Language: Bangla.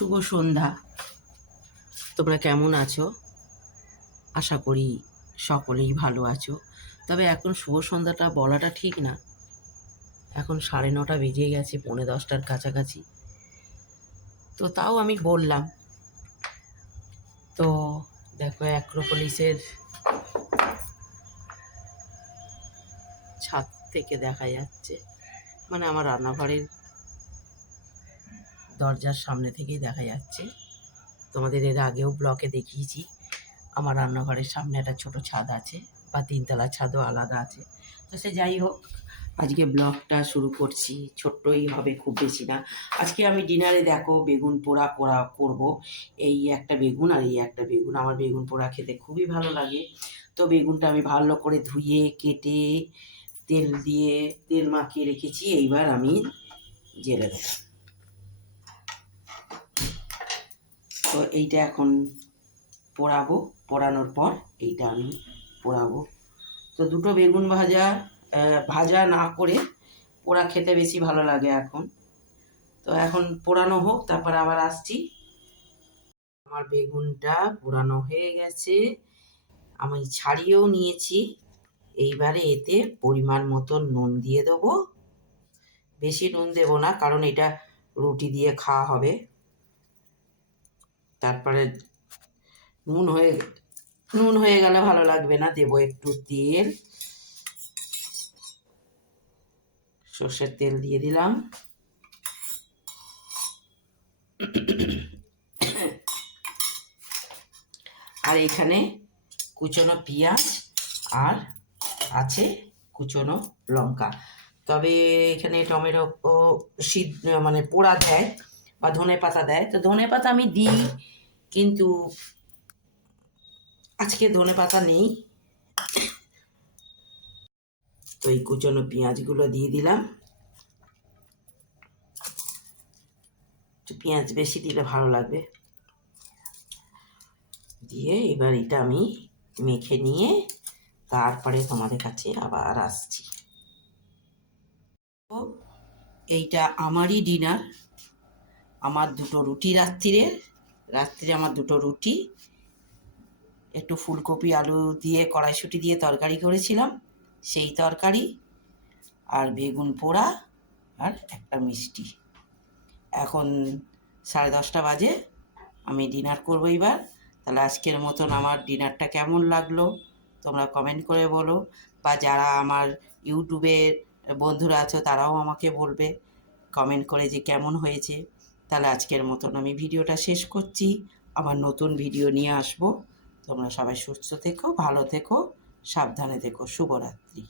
শুভ সন্ধ্যা। তোমরা কেমন আছো? আশা করি সকলেই ভালো আছো। তবে এখন শুভ সন্ধ্যাটা বলাটা ঠিক না, এখন 9:30 বেজে গেছে, 9:45-র কাছাকাছি। তো তাও আমি বললাম। তো দেখো, অ্যাক্রোপলিসের ছাদ থেকে দেখা যাচ্ছে, মানে আমার রান্নাঘরের দরজার সামনে থেকেই দেখা যাচ্ছে। তোমাদের এর আগেও ব্লগে দেখিয়েছি, আমার রান্নাঘরের সামনে একটা ছোট ছাদ আছে, বা 3তলা ছাদও আলাদা আছে। তো সে যাই হোক, আজকে ব্লগটা শুরু করছি, ছোট্টই হবে, খুব বেশি না। আজকে আমি ডিনারে দেখো বেগুন পোড়া করব। এই একটা বেগুন আর এই একটা বেগুন, আমার বেগুন পোড়া খেতে খুবই ভালো লাগে। তো বেগুনটা আমি ভালো করে ধুয়ে কেটে তেল মাখিয়ে রেখেছি। এইবার আমি জেলে দেব। তো এইটা এখন পোড়াবো, পোড়ানোর পর এইটা আমি পোড়াবো। তো দুটো বেগুন ভাজা না করে পোড়া খেতে বেশি ভালো লাগে এখন। তো এখন পোড়ানো হোক, তারপর আবার আসছি। আমার বেগুনটা পোড়ানো হয়ে গেছে, আমি ছাড়িয়েও নিয়েছি। এইবারে এতে পরিমাণ মতো নুন দিয়ে দেবো। বেশি নুন দেবো না, কারণ এটা রুটি দিয়ে খাওয়া হবে। তারপরে নুন হয়ে গেলে ভালো লাগবে না, দেবো একটু তেল, সর্ষের তেল দিয়ে দিলাম। আর এখানে কুচনো পেঁয়াজ আর আছে কুচনো লঙ্কা। তবে এখানে টমেটো মানে পোড়া দেয় বা ধনে পাতা দেয়, তো ধনে পাতা আমি দিই, কিন্তু আজকে ধনে পাতা নেই। তো এই কুচনো পেঁয়াজগুলো দিয়ে দিলাম। পেঁয়াজ বেশি দিলে ভালো লাগবে। দিয়ে এবার এটা আমি মেখে নিয়ে তারপরে তোমাদের কাছে আবার আসছি। তো এইটা আমারই ডিনার, আমার দুটো রুটি রাত্রিরে আমার দুটো রুটি, একটু ফুলকপি আলু দিয়ে কড়াইশুঁটি দিয়ে তরকারি করেছিলাম, সেই তরকারি, আর বেগুন পোড়া, আর একটা মিষ্টি। এখন 10:30 বাজে, আমি ডিনার করবো এবার। তাহলে আজকের মতন আমার ডিনারটা কেমন লাগলো তোমরা কমেন্ট করে বলো, বা যারা আমার ইউটিউবের বন্ধুরা আছো তারাও আমাকে বলবে কমেন্ট করে যে কেমন হয়েছে। তাহলে আজকের মতন আমি ভিডিওটা শেষ করছি, আবার নতুন ভিডিও নিয়ে আসবো। তোমরা সবাই সুস্থ থেকো, ভালো থেকো, সাবধানে থেকো। শুভরাত্রি।